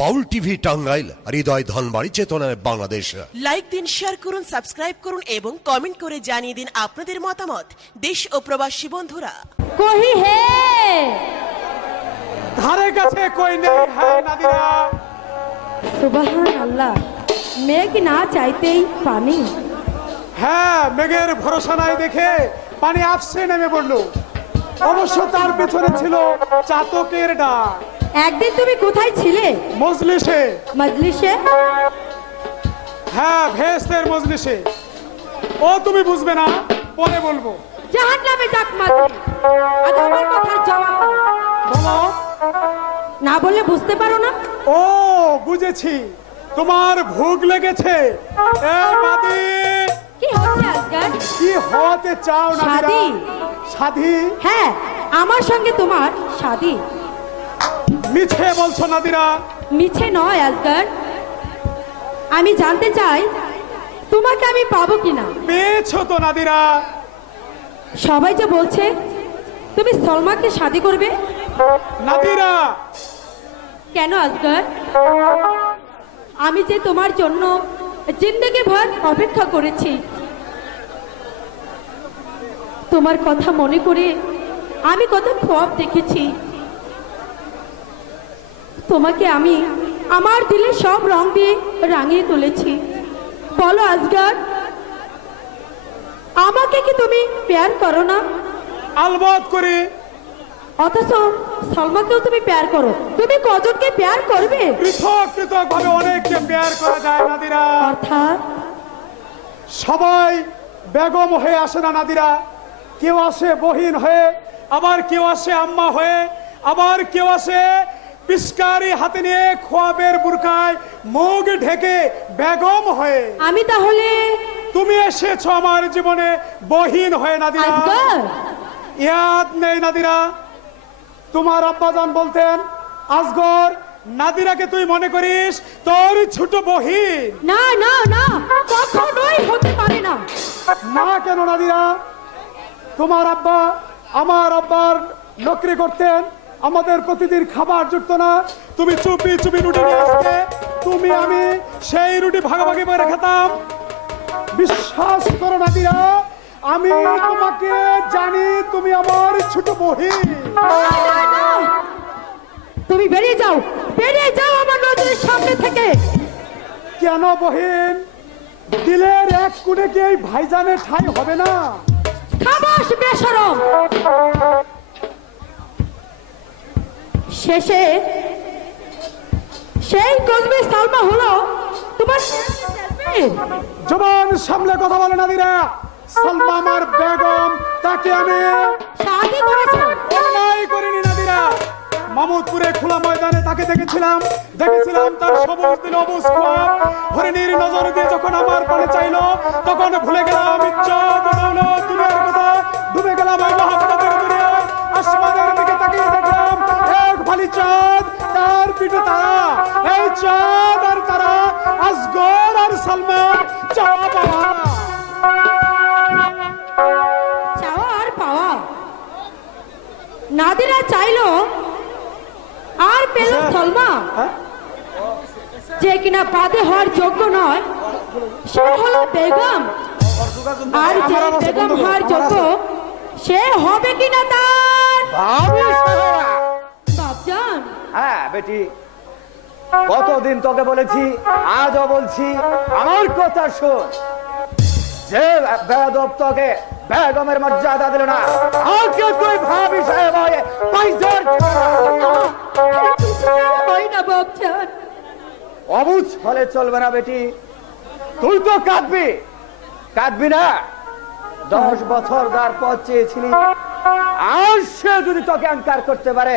বাউল TV Tangail হৃদয় ধনবাড়ি চেতনায় Bangladesh. Like দিন শেয়ার করুন সাবস্ক্রাইব করুন এবং কমেন্ট করে জানিয়ে দিন আপনাদের মতামত। দেশ ও প্রবাসী বন্ধুরা। কহি হে? ধারে কাছে কই নেই হ্যাঁ নাদিরা। সুবাহান আল্লাহ মেঘ না চাইতেই পানি? হ্যাঁ মেঘের ভরসা নাই দেখে পানি আপসে নেমে পড়ল। অবশ্য তার পেছনে ছিল চাতকের ডাক। একদিন তুমি কোথায় ছিলে? মজলিসে। মজলিসে? হ্যাঁ ভেস্তের মজলিসে। ও তুমি বুঝবে না পরে বলব। জাহান নামে যাক মাঝি আজ আমার কথার জবাব দাও। বলো। না বললে বুঝতে পারো না? ও বুঝেছি। তোমার ভোগ লেগেছে। এ মাদি কি হচ্ছে আজকাল? কি হতে চাও না শাদি। সাধি হ্যাঁ আমার সঙ্গে তোমার শাদি মিছে বলছো নাদিরা। মিছে নয় আজকাল আমি জানতে চাই তোমাকে আমি পাবো কিনা? পেয়েছ তো নাদিরা। সবাই যে বলছে তুমি সলমাকে শাদি করবে? নাদিরা। কেন আজগর? আমি যে তোমার জন্য জিন্দগি ভর অপেক্ষা করেছি তোমার কথা মনে করে আমি কত খোয়াব দেখেছি। তোমাকে আমি আমার দিলে সব রং দিয়ে রাঙিয়ে তুলেছি। বলো আজগর আমাকে কি তুমি প্যার করো না? আলবত করে। অথচ সলমাকেও তুমি প্যার করো। তুমি কজনকে প্যার করবে? পৃথক পৃথক ভাবে অনেককে পেয়ার করা যায় নাদিরা। অর্থাৎ? সবাই বেগম হয়ে আসে না নাদিরা। কেউ আসে বহিন হয়ে আবার কেউ আসে আম্মা হয়ে আবার কেউ আসে পিস্কারি হাতে নিয়ে খোয়াবের বুরকায় মুখ ঢেকে বেগম হয়ে। আমি তাহলে তুমি এসেছ আমার জীবনে বহিন হয়ে নাদিরা। ইয়াদ নেই নাদিরা। তোমার আব্বাজান বলতেন আজগর নাদিরাকে তুই মনে করিস তোর ছোট বহিন। না না না কখনোই হতে পারে না। না কেন নাদিরা? তোমার আব্বা আমার আব্বার নকরি করতেন। আমাদের প্রতিদিন খাবার জুটতো না। তুমি চুপি চুপি রুটি নিয়ে আসতে তুমি আমি সেই রুটি ভাগাভাগি করে খেতাম। বিশ্বাস করো নাদিরা আমি তোমাকে জানি তুমি আমার ছোট না, না, না। তুমি বেরিয়ে যাও বেরিয়ে যাও আমার নজরের সামনে থেকে। কেন বহিন? দিলের এক কুড়ে কি এই ভাইজানের ঠাই হবে না? খাবাস বেসরম শেষে সেই কসবে সালমা হলো তোমার জবান সামলে কথা বলে নাদিরা। সালমা আমার বেগম তাকে আমি শাদি করেছ। অন্যায় করিনি নাদিরা। মামুদপুরে খোলা ময়দানে তাকে দেখেছিলাম। দেখেছিলাম তার সবুজ দিন অবুজ খোয়াব। হরিণীর নজর দিয়ে যখন আমার পানে চাইলো তখন ভুলে গেলাম দৌলত দুনিয়ার কথা। ডুবে গেলাম ওই আসমানের ভালি চাঁদ তার পিঠে তারা এই চাঁদ আর তারা আসগর আর সালমান চাওয়া পাওয়া। চাওয়া আর পাওয়া। নাদিরা চাইলো আর পেল সলমা হ্যাঁ? যে কিনা পাদে হওয়ার যোগ্য নয় সে হলো বেগম। আর যে বেগম হওয়ার যোগ্য সে হবে কিনা তার? হ্যাঁ বেটি। কতদিন তোকে বলেছি আজও বলছি আমার কথা শোন। যে বেদব তোকে বেগমের মর্যাদা দিল না আজকে তুই ভাবি সাহেব পাইজার হয় না হলে চলবে না বেটি। তুই তো কাঁদবি। কাঁদবি না। দশ বছর যার পথ চেয়েছিলি। আর সে যদি তোকে অঙ্কার করতে পারে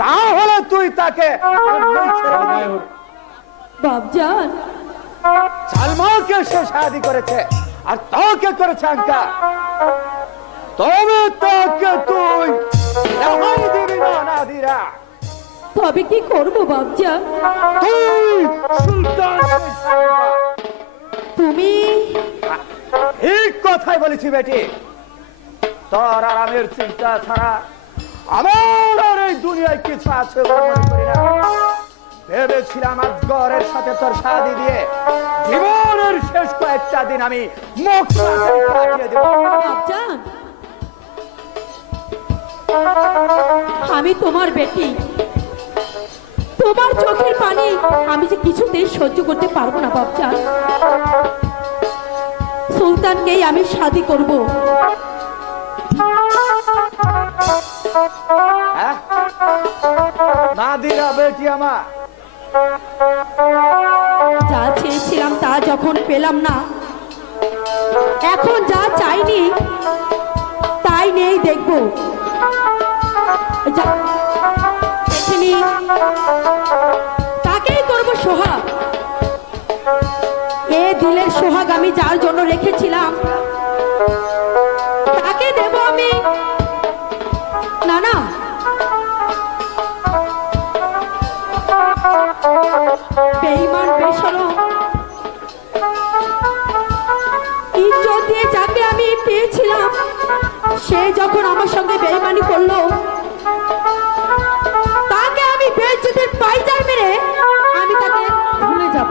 তাহলে তুই তাকে দিবি। সে শাদি করেছে আর তোকে করেছে আঙ্কা। তবে তোকে তুই দিবি না নাদিরা। তবে কি করব বাপজান? তুই সুলতান তুমি ঠিক কথাই বলেছি বেটি। তোর আর আরামের চিন্তা ছাড়া আমার আর এই দুনিয়ায় কিছু আছে ভেবেছিলাম আজগরের সাথে তোর শাদি দিয়ে জীবনের শেষ কয়েকটা দিন আমি মুখ কাটিয়ে আমি তোমার বেটি। তোমার চোখের পানি আমি যে কিছুতেই সহ্য করতে পারব না, বাপজান। সুলতানকেই আমি শাদি করব। আমার। যা চেয়েছিলাম তা যখন পেলাম না, এখন যা চাইনি, তাই নেই দেখব। তাকেই করব সোহাগ এ দিলের সোহাগ আমি যার জন্য রেখেছিলাম সে যখন আমার সঙ্গে বেঈমানি করল তাকে আমি বেজ্জতের পাইজার মেরে আমি তাকে ভুলে যাব।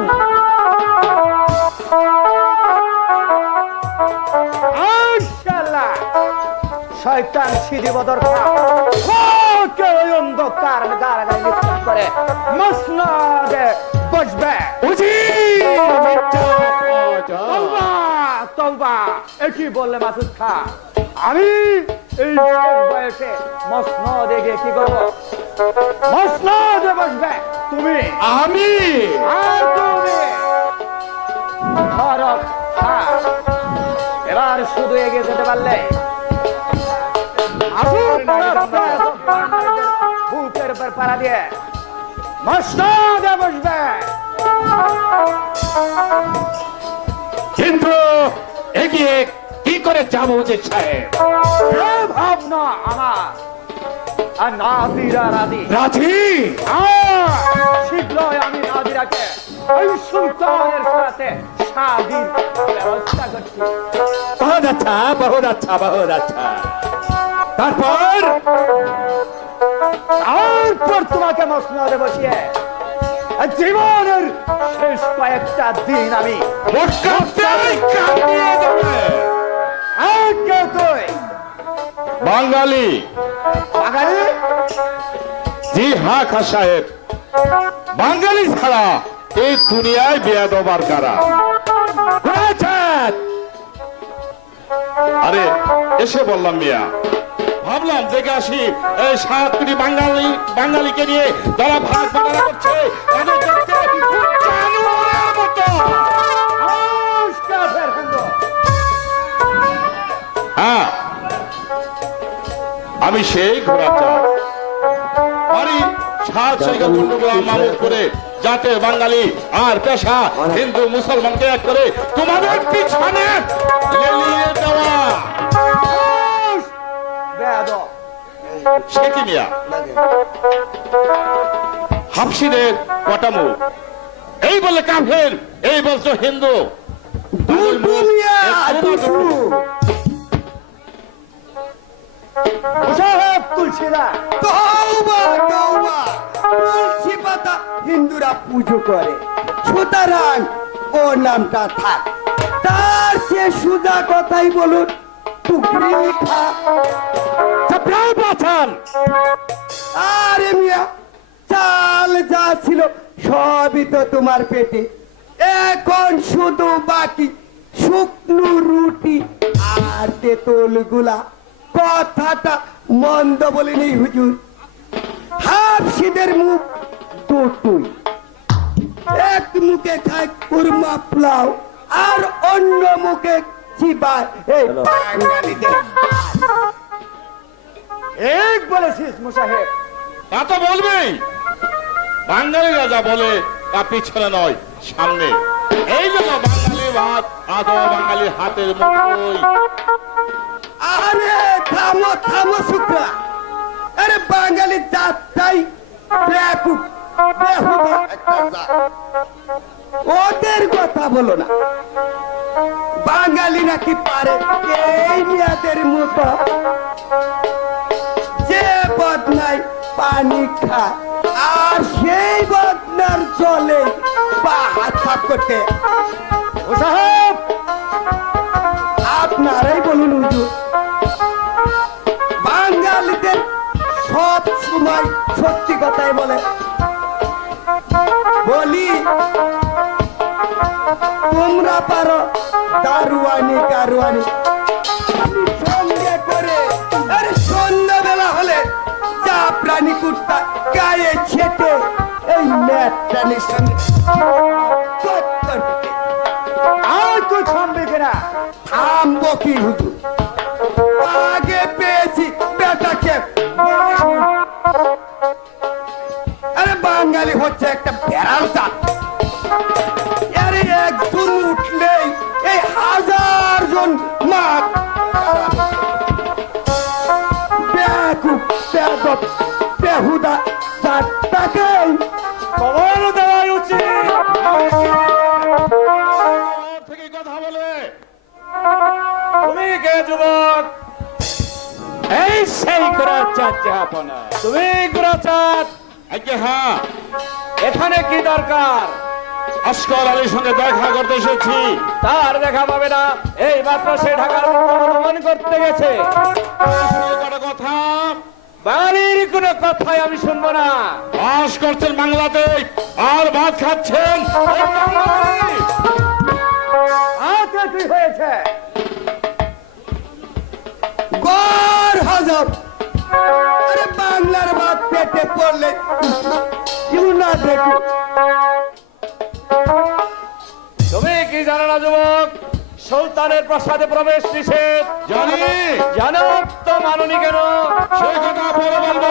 শয়তান সিঁড়ি বদর খা। ওকে ওই অন্ধকার গাড়াগাড়ি করে মসনদে বসবে। তওবা তওবা। এ কি বললে মাসুদ খা। আমি এই বয়সে মসনদে গিয়ে কি করব? মসনদে বসবে। তুমি? আমি? আর তুমি? ধরো এবার শুধু এগিয়ে যেতে পারলে? বুকের উপর পাড়া দিয়ে মসনদে বসবে। কিন্তু এগিয়ে করে যাব যে সাহেব এ ভাবনা আমার। আর নাদিরা রাদি রাজি আহ, শীঘ্রই আমি নাদিরাকে ওই সুলতানের সাথে শাদির ব্যবস্থা করছি। বহুত আচ্ছা বহুত আচ্ছা বহুত আচ্ছা তারপর? তারপর তোমাকে মসনদে বসিয়ে জীবনের শেষ কয়েকটা দিন আমি কাটিয়ে দেবে। তুই বাঙালি। বাঙালি? জি হ্যাঁ খা সাহেব। বাঙালি ছাড়া এই দুনিয়ায় বেয়াদবার কারা? হয়েছেন? আরে এসে বললাম মিয়া। ভাবলাম দেখে আসি এই সাত কোটি বাঙালি বাঙালিকে নিয়ে তারা ভাগ বাগানা করছে তাদের দেখতে জানোয়ারের মতো। হ্যাঁ। আমি সেই ঘোড়া চাই সাত বন্ধুগুলা মামুর করে যাতে বাঙালি আর পেশা হিন্দু মুসলমানকে এক করে তোমাদের পিছনে লেলিয়ে দেওয়া। সে কি মিয়া? হাফসিদের কটা মুখ এই বলে কাফের এই বলছো হিন্দু। সাহেব তুলসীরা তওবা তওবা। তুলসী পাতা হিন্দুরা পুজো করে। সুতরাং ও নামটা থাক। তার সে সুজা কথাই বলুন টুকরি মিঠা চাপড়াও পাছান। আরে মিয়া চাল যা ছিল সবই তো তোমার পেটে। এখন শুধু বাকি শুকনো রুটি আর তেঁতুলগুলা। কথাটা মন্দ বলিনি হুজুর। হাফসিদের মুখ দুটোই এক মুখে খায় কুরমা পোলাও আর অন্য মুখে চিবায় এই বাঙালিদের এক বলেছিস মুসাহেব। তা তো বলবেই। বাঙালি রাজা বলে তা পিছনে নয় সামনে। এই জন্য বাঙালি ভাত আদৌ বাঙালি হাতের মুঠোই আরে থামো থামো, শুক্রা। আরে বাঙালি জাতটাই। ওদের কথা বলো না। বাঙালি নাকি পারে এই মেয়াদের মতো? যে বদনাই পানি খায়, আর সেই বদনা আপনার জলে পা হাত সাফ ও সাহেব! সব সময় সত্যি কথাই বলে। বলি, তোমরা পারো দারুয়ানি, কারুয়ানি। আমি সঙ্গে। করে কি হুজুর? বাঙালি হচ্ছে একটা বেড়াল জাত আরে একজন উঠলেই এই হাজার জন মাছ বেকুব বেহুদা চারটাকেই খবর দেওয়া উচিত। থেকে কথা বলে। তুমি কে যুবক? এই সেই গুরাচাঁদ জাহাপনা তুমি গুরাচাঁদ? আজকে হ্যাঁ। এখানে কি দরকার? আসকর আলীর সঙ্গে দেখা করতে এসেছি। তার দেখা পাবে না। এই মাত্র সে ঢাকার ভ্রমণ করতে গেছে। কথা। বাড়ির কোনো কথাই আমি শুনব না। বাস করছেন বাংলাতে আর ভাত খাচ্ছেন। হাতে হয়েছে? গড় হজম আরে বাংলার ভাত পেটে পড়লে কেউ না দেখো। তুমি কি জানো না যুবক? সুলতানের প্রাসাদে প্রবেশ নিষেধ। জানি। জানো তো মাননি কেন? সেই কথা পরে বলব।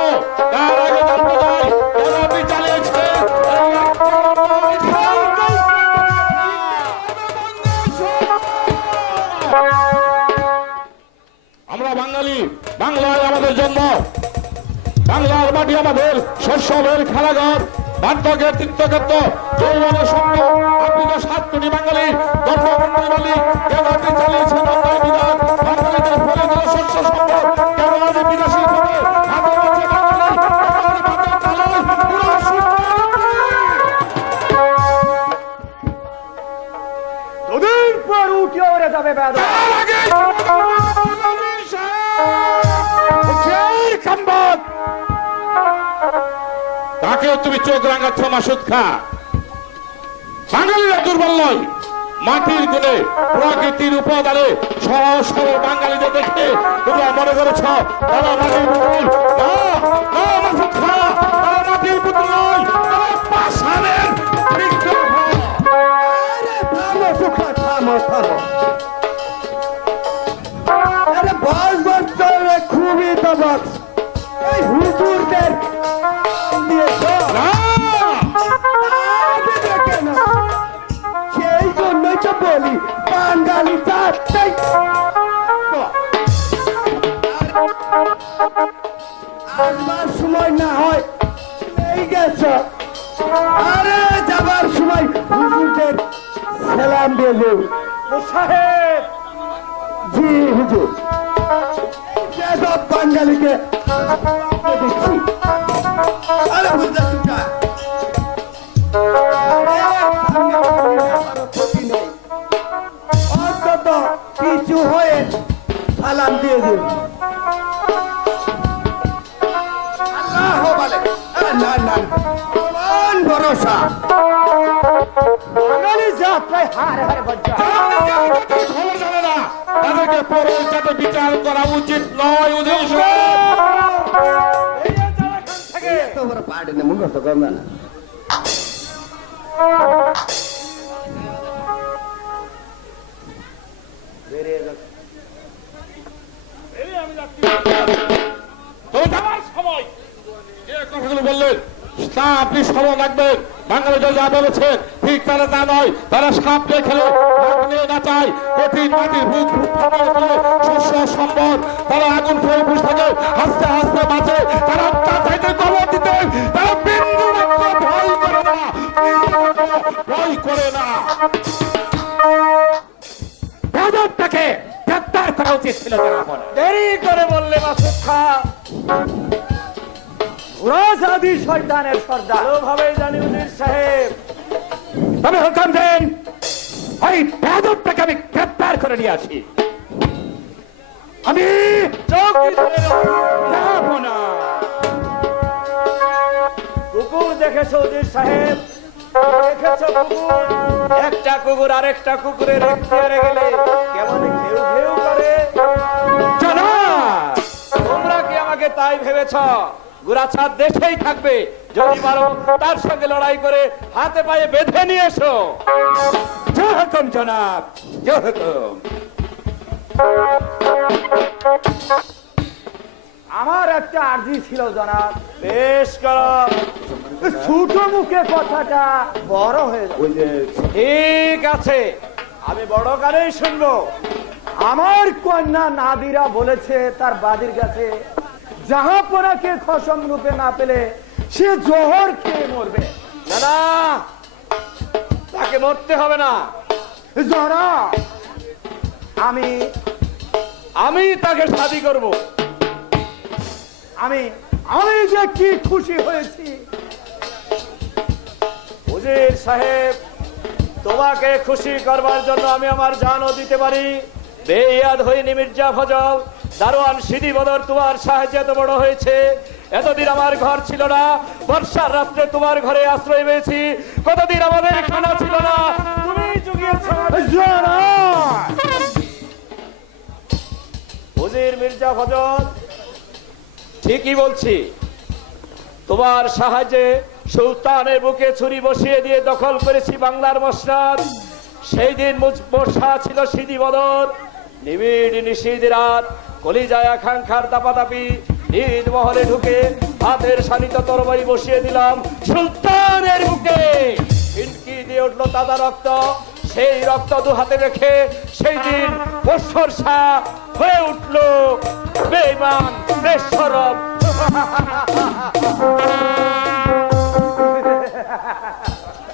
তার আগে জানতে চাই কেন আপনি চালিয়েছেন? আমরা বাঙালি। বাংলায় আমাদের জন্ম বাংলার মাটি আমাদের শস্যের খেলাঘর। বার্ধক্যের তীর্থক্ষেত্র যৌবনের সঙ্গ সাত কোটি বাঙালি মালিক আপনি চালিয়েছেন বিধান বাঙালিদের শস্য সম্পদ। আজ হাতে আছে বাঙালি দুদিন পর ওরে যাবে বেদ তাকে তুমি চোখ রাঙাচ্ছ মাসুদ খা বাঙালিরা দুর্বল নয়, মাটির গুণে, প্রকৃতির উপাদানে সহজ সরল বাঙালিদের দেখে তোমরা মনে করেছ তারা মাটির না মাসুদ খা। আসবার সময় না হয় গেছ। আরে যাবার সময় হুজুরদের সালাম দেব সাহেব। জি, হুজুর। সব কিছু হয়ে সালাম দিয়ে দিন ভরসা বাঙালি যাত্রায় হারে হারে বজ্জা। খবর জানে না তাদেরকে পরে যাতে বিচার করা উচিত নয় না তো যাওয়ার সময় যে কথাগুলো বললেন তা আপনি স্মরণ রাখবেন বাঙালিরা যা বলেছেন ঠিক তারা তা নয়। তারা সাপ খেলে ভাগ নিয়ে কঠিন মাটির শস্য সম্পদ। তারা আগুন খেয়ে বসে থাকে, হাসতে হাসতে বাঁচে। তারা চাচাইতে কবর দিতে, তারা বিন্দু ভয় করে না। ভয় করে না। বেদবটাকে গ্রেপ্তার করা উচিত ছিল দেরি করে বললে মাসুদ খা। রাজাদি শয়তানের সর্দার। ভালোভাবে জানি উনি সাহেব। তবে হুকুম দেন ওই বেদবটাকে আমি গ্রেপ্তার করে নিয়ে আসি। আমি যাব না। কুকুর দেখেছ উজির সাহেব? দেখেছ কুকুর? একটা কুকুর আরেকটা কুকুরের এখতিয়ারে গেলে কেমন ঘেউ ঘেউ করে? তোমরা কি আমাকে তাই ভেবেছ? গুরাছাদ দেশেই থাকবে। যদি পারো তার সঙ্গে লড়াই করে হাতে পায়ে বেঁধে নিয়ে এসো। জো হুকুম জনাব জো হুকুম আমার একটা আর্জি ছিল জনাব। বেশ করো। ছোট মুখে কথাটা বড় হয়ে যাবে। ঠিক আছে আমি বড় কানেই শুনব। আমার কন্যা নাদিরা বলেছে তার বাদির কাছে জাহাপনাকে খসম রূপে না পেলে সে জহর খেয়ে মরবে। না তাকে মরতে হবে না। জরা আমি আমি তাকে শাদি করব। আমি আমি যে কি খুশি হয়েছি। উজির সাহেব তোমাকে খুশি করবার জন্য আমি আমার জানও দিতে পারি। বেয়াদ হইনি মির্জা ফজল। দারোয়ান সিদি বদর তোমার সাহায্যে এত বড় হয়েছে। এতদিন আমার ঘর ছিল না বর্ষার রাত্রে তোমার ঘরে আশ্রয় পেয়েছি। কতদিন আমাদের খানা ছিল না তুমি উজির মির্জা ফজল ঠিকই বলছি। তোমার সাহায্যে সুলতানের বুকে ছুরি বসিয়ে দিয়ে দখল করেছি বাংলার মসনাদ। সেই দিন বর্ষা ছিল সিদি বদর নিবিড় নিশিদ রাত। কলিজায় আকাঙ্ক্ষার দাপাদাপি ঈদ মহলে ঢুকে হাতের সানিত তরবারি বসিয়ে দিলাম সুলতানের বুকে। ইনকি দিয়ে উঠল দাদা রক্ত, সেই রক্ত দু হাতে রেখে সেই দিন প্রশংসা হয়ে উঠল বেমান বেসরব